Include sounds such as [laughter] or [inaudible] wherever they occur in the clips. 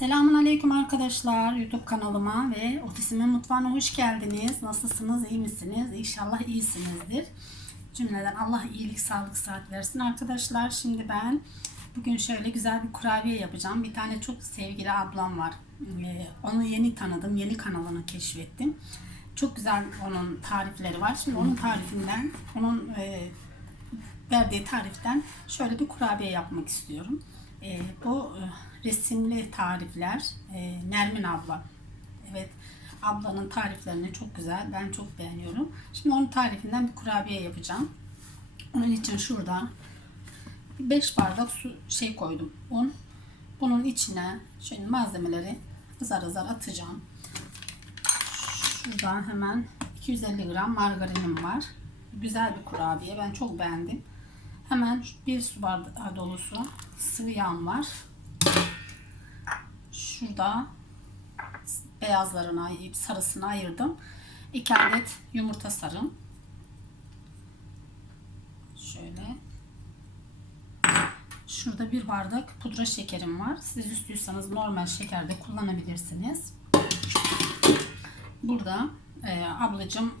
Selamun Aleyküm arkadaşlar YouTube kanalıma ve ofisimin mutfağına hoş geldiniz. Nasılsınız, iyi misiniz? İnşallah iyisinizdir. Cümleden Allah iyilik, sağlık, saat versin arkadaşlar. Şimdi ben bugün şöyle güzel bir kurabiye yapacağım. Bir tane çok sevgili ablam var. Ee, Onu yeni tanıdım, yeni kanalını keşfettim. Çok güzel onun tarifleri var. Şimdi onun tarifinden, onun e, verdiği tariften şöyle bir kurabiye yapmak istiyorum. Ee, bu e, resimli tarifler e, Nermin abla. Evet ablanın tariflerini çok güzel. Ben çok beğeniyorum. Şimdi onun tarifinden bir kurabiye yapacağım. Onun için şurada 5 bardak su şey koydum. Un. Bunun içine şöyle malzemeleri azar azar atacağım. Şuradan hemen 250 gram margarinim var. Güzel bir kurabiye. Ben çok beğendim. Hemen bir su bardağı dolusu sıvı yağım var. Şurada beyazlarını ayırıp sarısını ayırdım. 2 adet yumurta sarım. Şöyle. Şurada bir bardak pudra şekerim var. Siz istiyorsanız normal şeker de kullanabilirsiniz. Burada e, ablacım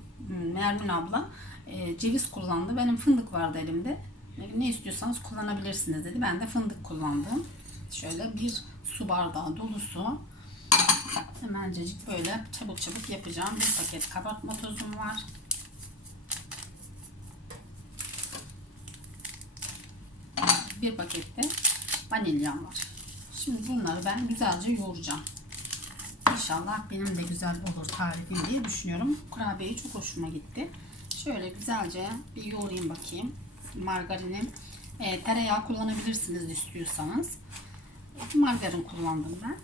Nermin abla e, ceviz kullandı. Benim fındık vardı elimde. Ne istiyorsanız kullanabilirsiniz dedi. Ben de fındık kullandım. Şöyle bir su bardağı dolusu. Hemencecik böyle çabuk çabuk yapacağım. Bir paket kabartma tozum var. Bir pakette vanilyam var. Şimdi bunları ben güzelce yoğuracağım. İnşallah benim de güzel olur tarifim diye düşünüyorum. Kurabiye çok hoşuma gitti. Şöyle güzelce bir yoğurayım bakayım. Margarinim. E, tereyağı kullanabilirsiniz istiyorsanız. Margarin kullandım ben.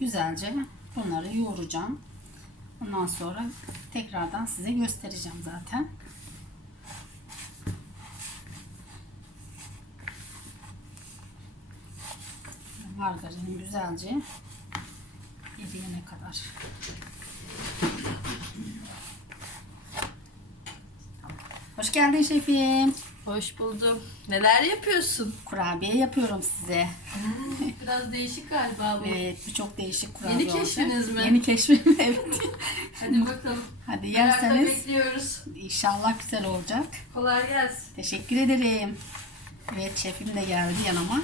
Güzelce bunları yoğuracağım. Ondan sonra tekrardan size göstereceğim zaten. Margarini güzelce eriyene kadar. Hoş geldin şefim. Hoş buldum. Neler yapıyorsun? Kurabiye yapıyorum size. Biraz değişik galiba bu. Evet, bu çok değişik kurabiye Yeni olacak. keşfiniz mi? Yeni keşfim, [laughs] evet. Hadi bakalım. Hadi Merakla yerseniz bekliyoruz. inşallah güzel olacak. Kolay gelsin. Teşekkür ederim. Evet, şefim de geldi yanıma.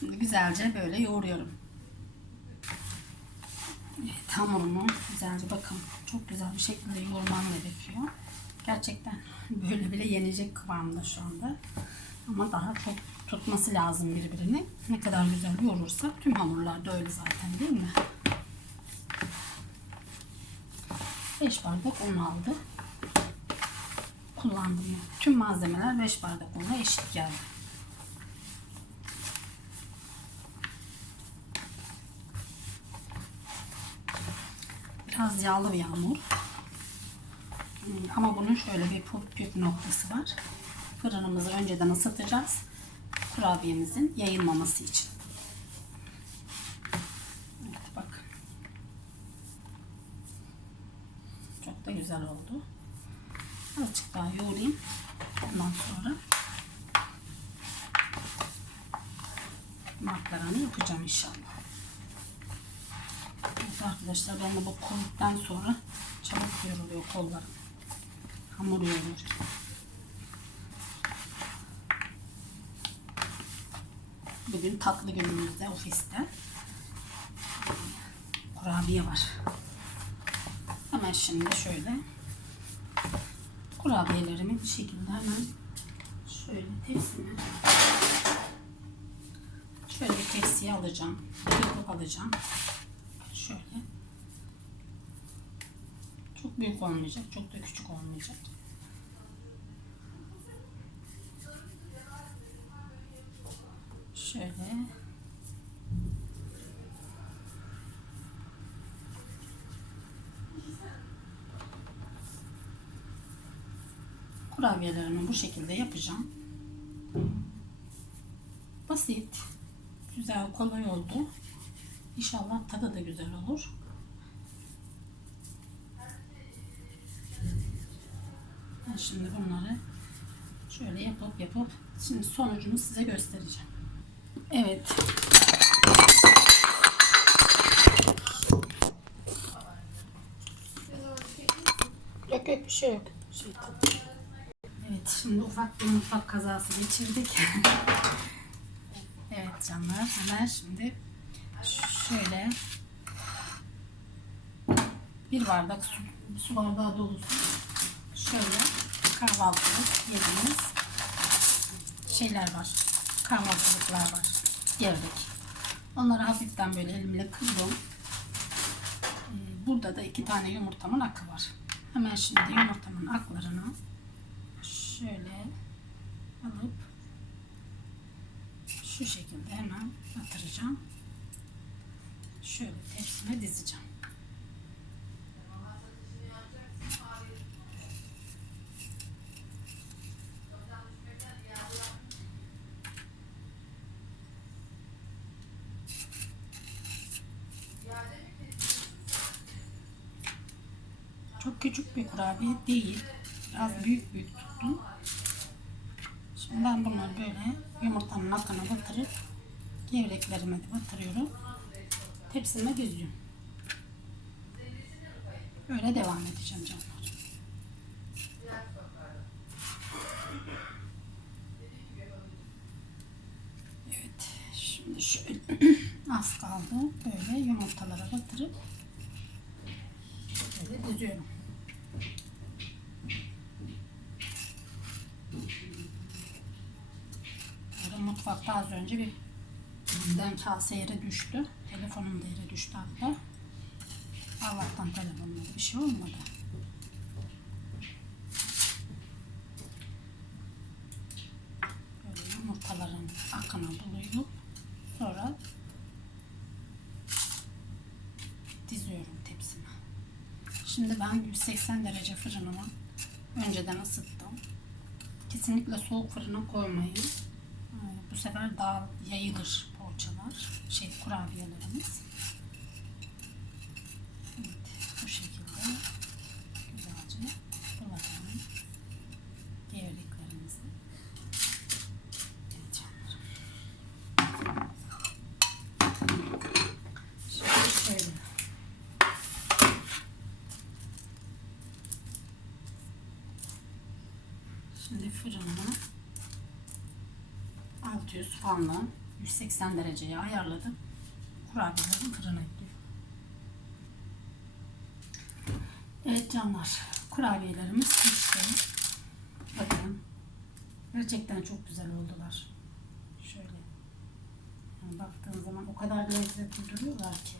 Şimdi güzelce böyle yoğuruyorum. Evet, hamurumu güzelce bakın çok güzel bir şekilde yoğurmam gerekiyor. Gerçekten [laughs] böyle bile yenecek kıvamda şu anda. Ama daha çok tutması lazım birbirini. Ne kadar güzel yoğurursa tüm hamurlar da öyle zaten değil mi? 5 bardak un aldı. Kullandım. Tüm malzemeler 5 bardak unla eşit geldi. Biraz yağlı bir hamur. Hmm, Ama bunun şöyle bir püf noktası var. Fırınımızı önceden ısıtacağız. Kurabiyemizin yayılmaması için. Evet bakın. Çok da güzel oldu. Azıcık daha yoğurayım. Ondan sonra maklarını yapacağım inşallah. Arkadaşlar ben de bu kolluktan sonra çabuk yoruluyor kollarım. Hamur yoğurur. Bugün tatlı günümüzde ofiste kurabiye var. Hemen şimdi şöyle kurabiyelerimi bir şekilde hemen şöyle tepsime şöyle bir tepsiye alacağım. Yıkıp alacağım. Şöyle. Çok büyük olmayacak. Çok da küçük olmayacak. Şöyle. Kurabiyelerimi bu şekilde yapacağım. Basit. Güzel, kolay oldu. İnşallah tadı da güzel olur. Ben şimdi bunları Şöyle yapıp yapıp şimdi sonucunu size göstereceğim. Evet. Yok yok bir şey yok. Şey, evet şimdi ufak bir mutfak kazası geçirdik. [laughs] evet canlar hemen şimdi şöyle bir bardak su, su bardağı dolusu şöyle kahvaltılık yediğimiz şeyler var. Kahvaltılıklar var. Gevrek. Onları hafiften böyle elimle kırdım. Ee, Burada da iki tane yumurtamın akı var. Hemen şimdi yumurtamın aklarını şöyle alıp şu şekilde hemen batıracağım. Şöyle tepsime dizeceğim. Çok küçük bir kurabiye değil. Biraz büyük büyük tuttum. Şimdi ben bunları böyle yumurtanın akına batırıp gevreklerime de batırıyorum. Tepsime diziyorum. Böyle devam edeceğim canlar. Evet. Şimdi şöyle [clears throat] az kaldı. Böyle yumurtalara batırıp Böyle diziyorum. Böyle mutfakta az önce bir bizden kase yere düştü. Telefonum da yere düştü hatta. Allah'tan telefonumda bir şey olmadı. Böyle yumurtaların akına bulayıp sonra diziyorum tepsime. Şimdi ben 180 derece fırınımı önceden ısıttım. Kesinlikle soğuk fırına koymayın. Ee, Bu sefer daha yayılır poğaçalar, şey kurabiyelerimiz. Evet, bu şekilde güzelce bulalım gevreklerimizi. Evet canlarım. Şimdi şöyle Şimdi fırınımı 600 fanla 180 dereceye ayarladım. Kurabiyelerimi fırına ekliyorum. Evet canlar, kurabiyelerimiz pişti. Bakın, gerçekten çok güzel oldular. Şöyle, yani baktığın zaman o kadar lezzetli duruyorlar ki.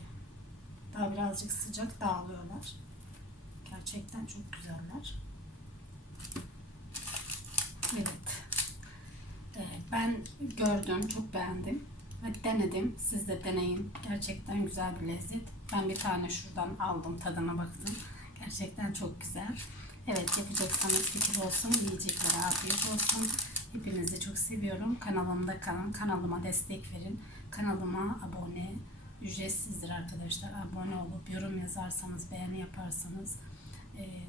Daha birazcık sıcak dağılıyorlar. Gerçekten çok güzeller. Evet. Ee, Ben gördüm, çok beğendim. Ve denedim. Siz de deneyin. Gerçekten güzel bir lezzet. Ben bir tane şuradan aldım, tadına baktım. Gerçekten çok güzel. Evet, yapacaksanız fikir olsun. Yiyeceklere afiyet olsun. Hepinizi çok seviyorum. Kanalımda kalın. Kanalıma destek verin. Kanalıma abone. Ücretsizdir arkadaşlar. Abone olup yorum yazarsanız, beğeni yaparsanız e,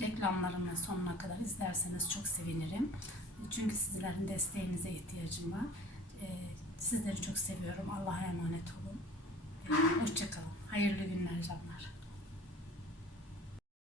reklamlarımı sonuna kadar izlerseniz çok sevinirim. Çünkü sizlerin desteğinize ihtiyacım var. Ee, sizleri çok seviyorum. Allah'a emanet olun. Ee, Hoşçakalın. Hayırlı günler canlar.